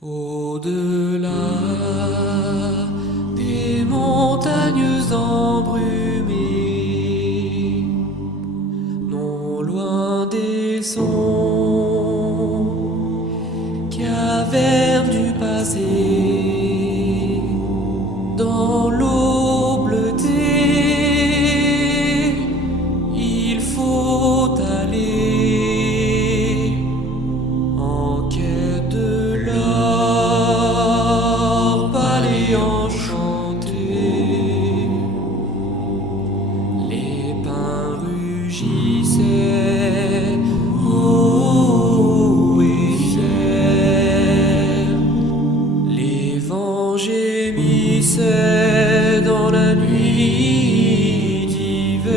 Au-delà des montagnes embrumées, non loin des sons, cavernes du passé, dans l'eau bleutée, il faut aller en quête de l'or, palais enchanté. Les pins rugissaient, hauts et fiers. Les vents gémissaient dans la nuit d'hiver.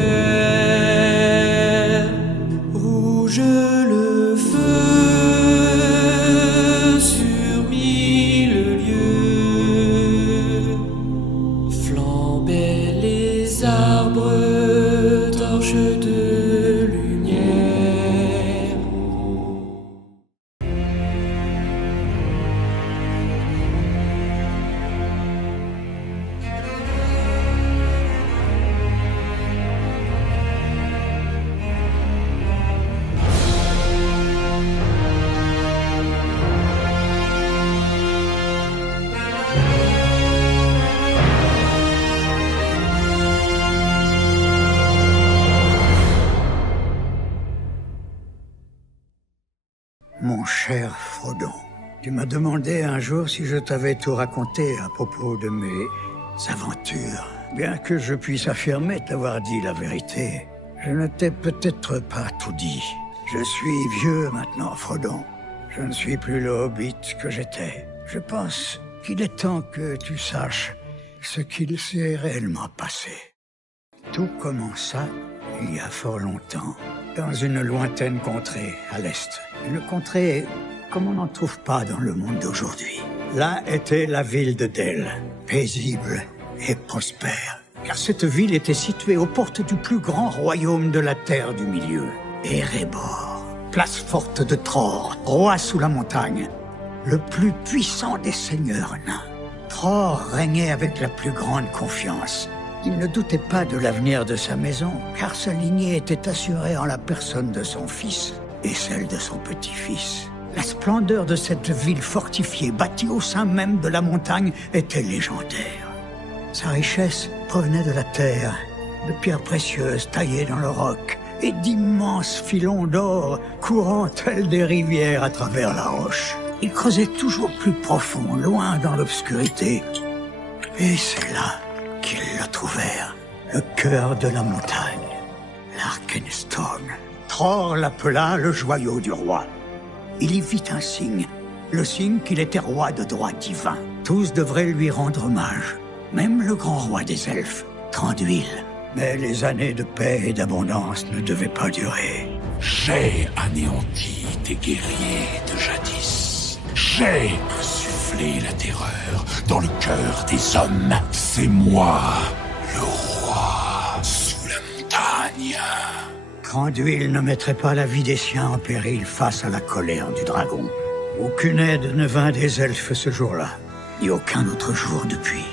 Rouge le feu sur mille lieues, flambaient les arbres, torches de lumière. Mon cher Frodon, tu m'as demandé un jour si je t'avais tout raconté à propos de mes aventures. Bien que je puisse affirmer t'avoir dit la vérité, je ne t'ai peut-être pas tout dit. Je suis vieux maintenant, Frodon. Je ne suis plus le hobbit que j'étais. Je pense qu'il est temps que tu saches ce qu'il s'est réellement passé. Tout commença il y a fort longtemps, dans une lointaine contrée à l'est. Une contrée comme on n'en trouve pas dans le monde d'aujourd'hui. Là était la ville de Dell, paisible et prospère. Car cette ville était située aux portes du plus grand royaume de la Terre du Milieu, Erebor, place forte de Tror, roi sous la montagne, le plus puissant des seigneurs nains. Tror régnait avec la plus grande confiance. Il ne doutait pas de l'avenir de sa maison, car sa lignée était assurée en la personne de son fils et celle de son petit-fils. La splendeur de cette ville fortifiée, bâtie au sein même de la montagne, était légendaire. Sa richesse provenait de la terre, de pierres précieuses taillées dans le roc, et d'immenses filons d'or courant tels des rivières à travers la roche. Il creusait toujours plus profond, loin dans l'obscurité. Et c'est là qu'ils le trouvèrent, le cœur de la montagne, l'Arkenstone. Tror l'appela le joyau du roi. Il y vit un signe, le signe qu'il était roi de droit divin. Tous devraient lui rendre hommage, même le grand roi des elfes, Thranduil. Mais les années de paix et d'abondance ne devaient pas durer. J'ai anéanti tes guerriers de jadis. J'ai insufflé la terreur dans le cœur des hommes. C'est moi, le roi sous la montagne. Thranduil ne mettrait pas la vie des siens en péril face à la colère du dragon. Aucune aide ne vint des elfes ce jour-là, ni aucun autre jour depuis.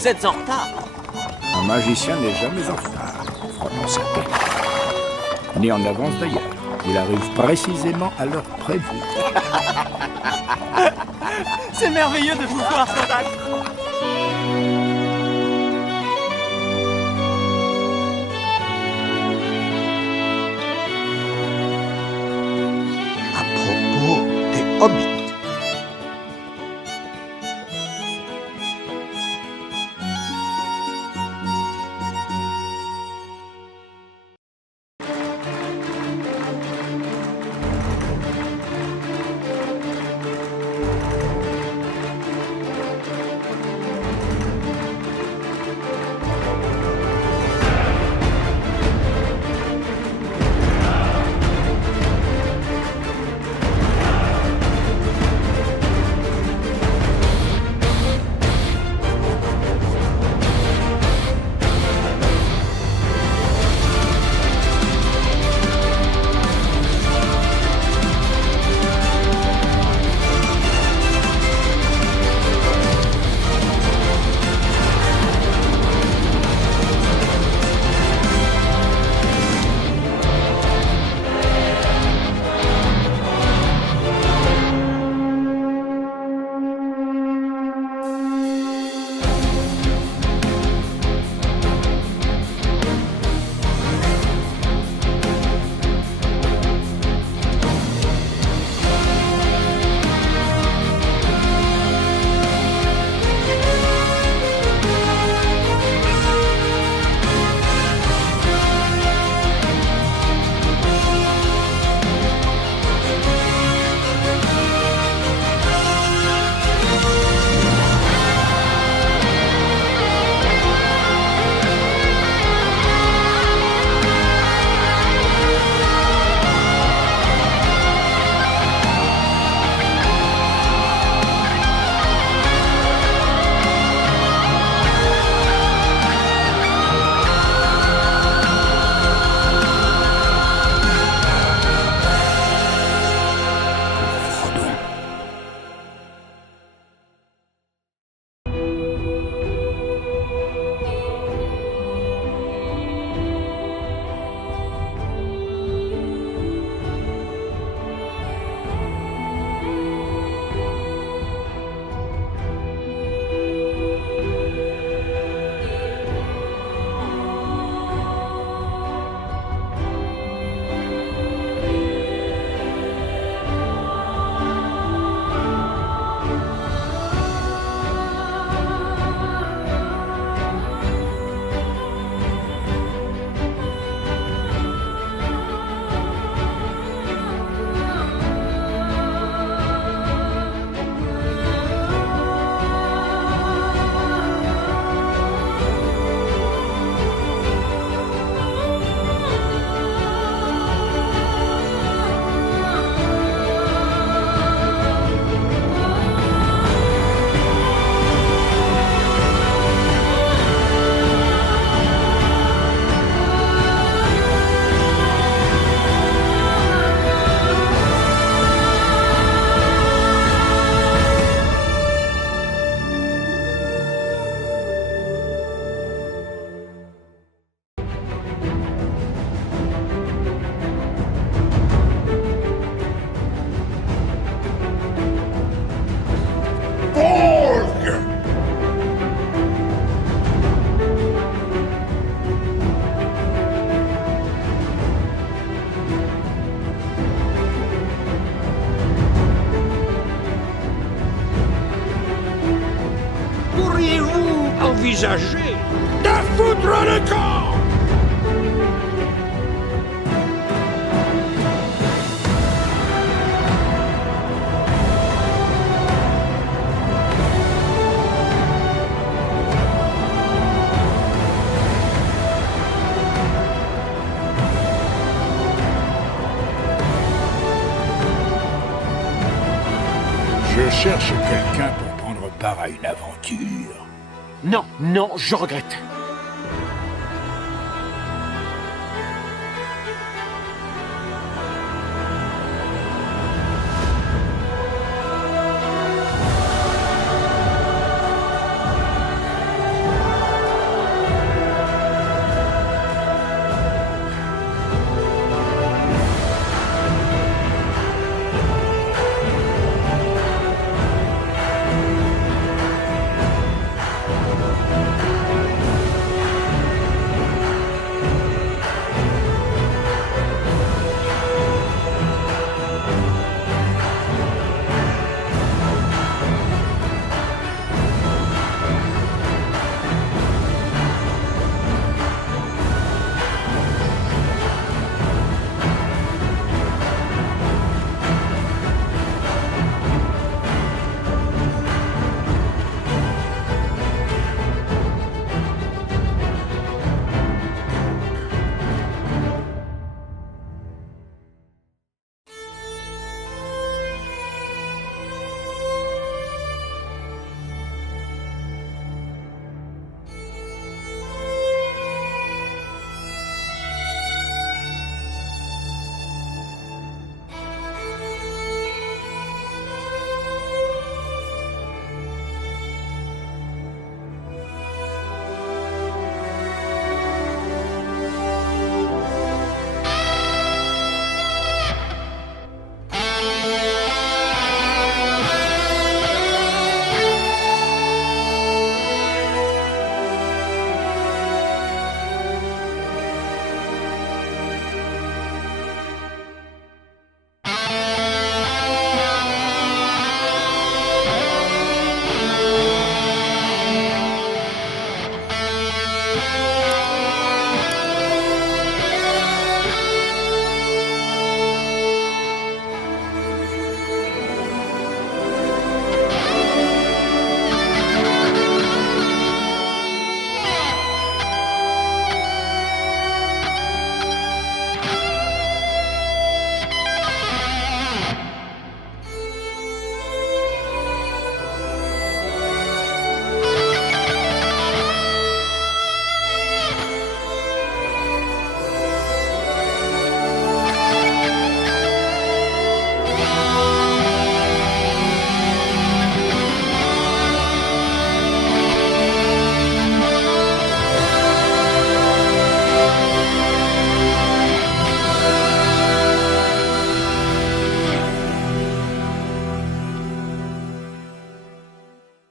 vous êtes en retard. Un magicien n'est jamais en retard. Frodon Sapin. Ni en avance d'ailleurs. Il arrive précisément à l'heure prévue. C'est merveilleux de vous voir, Frodon. À propos des hobbits. envisager de foutre le camp. Je cherche quelqu'un pour prendre part à une aventure. Non, non, je regrette.